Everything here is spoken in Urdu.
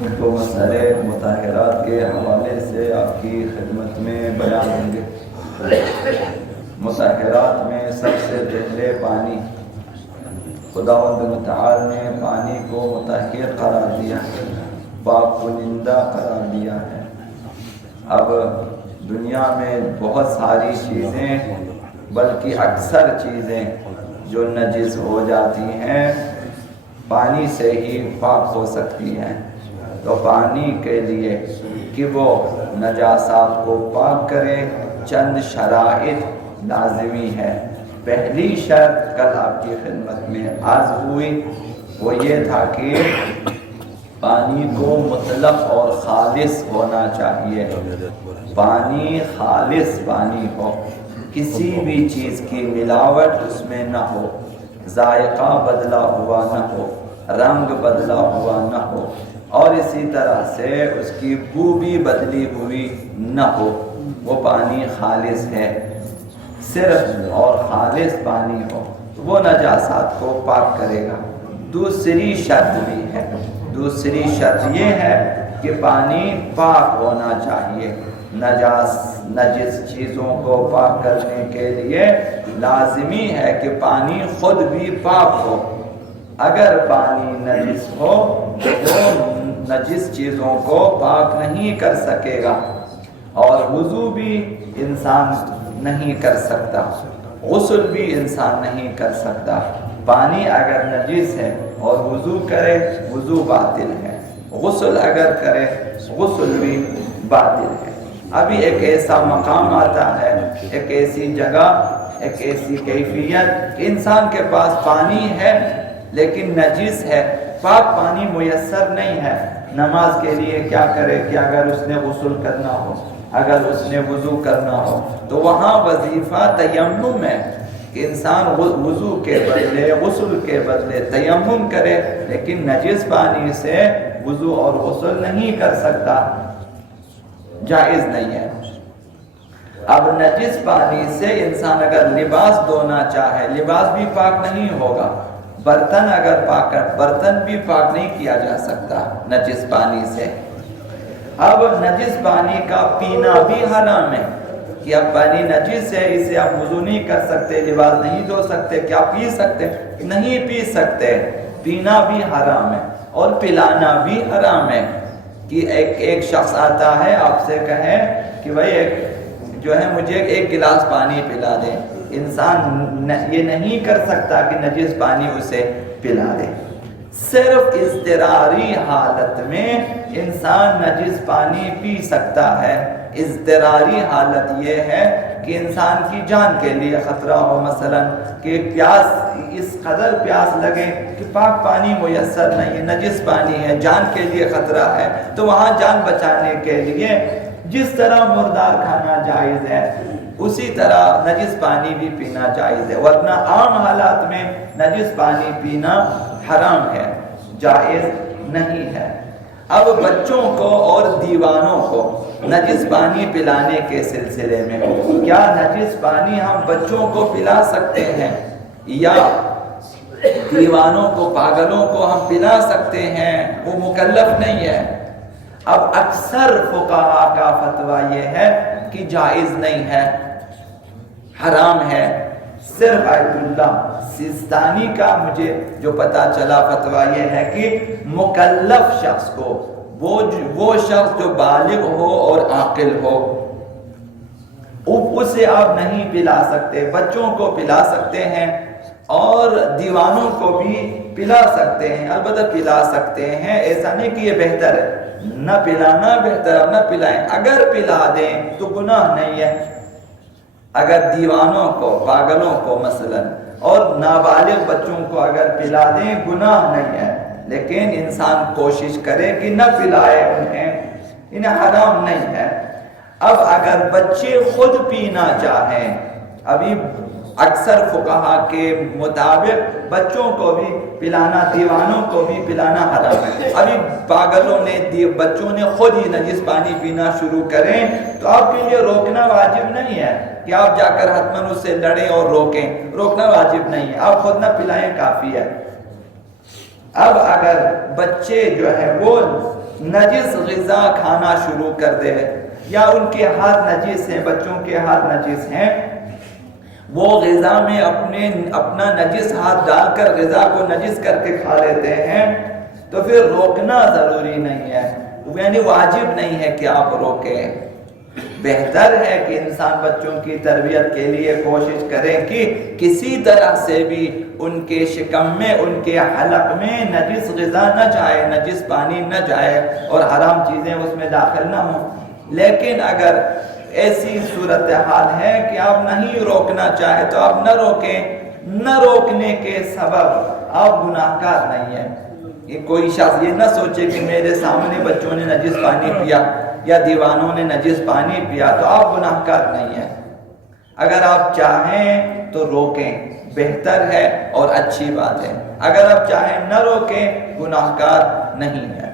تو مسئلے مطہرات کے حوالے سے آپ کی خدمت میں بیان ہوں گے۔ مطہرات میں سب سے پہلے پانی، خداوند متعال نے پانی کو مطہر قرار دیا ہے، پاک کنندہ قرار دیا ہے۔ اب دنیا میں بہت ساری چیزیں، بلکہ اکثر چیزیں جو نجس ہو جاتی ہیں پانی سے ہی پاک ہو سکتی ہیں۔ تو پانی کے لیے کہ وہ نجاسات کو پاک کرے چند شرائط لازمی ہے۔ پہلی شرط کل آپ کی خدمت میں عرض ہوئی، وہ یہ تھا کہ پانی کو مطلق اور خالص ہونا چاہیے۔ پانی خالص پانی ہو، کسی بھی چیز کی ملاوٹ اس میں نہ ہو، ذائقہ بدلا ہوا نہ ہو، رنگ بدلا ہوا نہ ہو، اور اسی طرح سے اس کی بو بھی بدلی ہوئی نہ ہو، وہ پانی خالص ہے۔ صرف اور خالص پانی ہو تو وہ نجاسات کو پاک کرے گا۔ دوسری شرط بھی ہے، دوسری شرط یہ ہے کہ پانی پاک ہونا چاہیے۔ نجس چیزوں کو پاک کرنے کے لیے لازمی ہے کہ پانی خود بھی پاک ہو۔ اگر پانی نجس ہو تو نجس چیزوں کو پاک نہیں کر سکے گا، اور وضو بھی انسان نہیں کر سکتا، غسل بھی انسان نہیں کر سکتا۔ پانی اگر نجس ہے اور وضو کرے، وضو باطل ہے، غسل اگر کرے، غسل بھی باطل ہے۔ ابھی ایک ایسا مقام آتا ہے، ایک ایسی جگہ، ایک ایسی کیفیت کہ انسان کے پاس پانی ہے لیکن نجس ہے، پاک پانی میسر نہیں ہے۔ نماز کے لیے کیا کرے کہ اگر اس نے غسل کرنا ہو، اگر اس نے وضو کرنا ہو تو وہاں وظیفہ تیمم ہے کہ انسان وضو کے بدلے، غسل کے بدلے تیمم کرے، لیکن نجس پانی سے وضو اور غسل نہیں کر سکتا، جائز نہیں ہے۔ اب نجس پانی سے انسان اگر لباس دھونا چاہے، لباس بھی پاک نہیں ہوگا۔ برتن اگر پاک کر، برتن بھی پاک نہیں کیا جا سکتا نجس پانی سے۔ اب نجس پانی کا پینا بھی حرام ہے کہ اب پانی نجس ہے، اسے آپ وضو نہیں کر سکتے، لباس نہیں دھو سکتے، کیا پی سکتے؟ نہیں پی سکتے۔ پینا بھی حرام ہے اور پلانا بھی حرام ہے کہ ایک شخص آتا ہے آپ سے کہے کہ بھائی مجھے ایک گلاس پانی پلا دے، انسان یہ نہیں کر سکتا کہ نجس پانی اسے پلا دے۔ صرف اضطراری حالت میں انسان نجس پانی پی سکتا ہے۔ اضطراری حالت یہ ہے کہ انسان کی جان کے لیے خطرہ ہو، مثلا کہ پیاس، اس قدر پیاس لگے کہ پاک پانی میسر نہیں ہے، نجس پانی ہے، جان کے لیے خطرہ ہے، تو وہاں جان بچانے کے لیے جس طرح مردار کھانا جائز ہے اسی طرح نجس پانی بھی پینا جائز ہے، ورنہ عام حالات میں نجس پانی پینا حرام ہے، جائز نہیں ہے۔ اب بچوں کو اور دیوانوں کو نجس پانی پلانے کے سلسلے میں کیا نجس پانی ہم بچوں کو پلا سکتے ہیں یا دیوانوں کو، پاگلوں کو ہم پلا سکتے ہیں؟ وہ مکلف نہیں ہے۔ اب اکثر فقہاء کا فتویٰ یہ ہے کہ جائز نہیں ہے، حرام ہے۔ صرف آیت اللہ سیستانی کا مجھے جو پتا چلا فتویٰ یہ ہے کہ مکلف شخص کو، وہ شخص جو بالغ ہو اور عاقل ہو، اسے آپ نہیں پلا سکتے۔ بچوں کو پلا سکتے ہیں اور دیوانوں کو بھی پلا سکتے ہیں، البتہ پلا سکتے ہیں، ایسا نہیں کہ یہ بہتر ہے، نہ پلانا بہتر، نہ پلائیں۔ اگر پلا دیں تو گناہ نہیں ہے۔ اگر دیوانوں کو، پاگلوں کو مثلا اور نابالغ بچوں کو اگر پلا دیں گناہ نہیں ہے، لیکن انسان کوشش کرے کہ نہ پلائے انہیں حرام نہیں ہے۔ اب اگر بچے خود پینا چاہیں، ابھی اکثر فقہاء کے مطابق بچوں کو بھی پلانا، دیوانوں کو بھی پلانا حرام ہے۔ ابھی پاگلوں نے، بچوں نے خود ہی نجس پانی پینا شروع کریں تو آپ کے لیے روکنا واجب نہیں ہے کہ آپ جا کر حتماً اس سے لڑیں اور روکیں، روکنا واجب نہیں ہے، آپ خود نہ پلائیں کافی ہے۔ اب اگر بچے جو ہے وہ نجس غذا کھانا شروع کر دے، یا ان کے ہاتھ نجس ہیں، بچوں کے ہاتھ نجس ہیں، وہ غذا میں اپنا نجس ہاتھ ڈال کر غذا کو نجس کر کے کھا لیتے ہیں، تو پھر روکنا ضروری نہیں ہے، یعنی واجب نہیں ہے کہ آپ روکیں۔ بہتر ہے کہ انسان بچوں کی تربیت کے لیے کوشش کرے کہ کسی طرح سے بھی ان کے شکم میں، ان کے حلق میں نجس غذا نہ جائے، نجس پانی نہ جائے اور حرام چیزیں اس میں داخل نہ ہوں۔ لیکن اگر ایسی صورتحال ہے کہ آپ نہیں روکنا چاہے تو آپ نہ روکیں، نہ روکنے کے سبب آپ گناہگار نہیں ہیں۔ یہ کوئی شخص یہ نہ سوچے کہ میرے سامنے بچوں نے نجس پانی پیا یا دیوانوں نے نجس پانی پیا تو آپ گناہگار نہیں ہیں۔ اگر آپ چاہیں تو روکیں، بہتر ہے اور اچھی بات ہے۔ اگر آپ چاہیں نہ روکیں، گناہگار نہیں ہے۔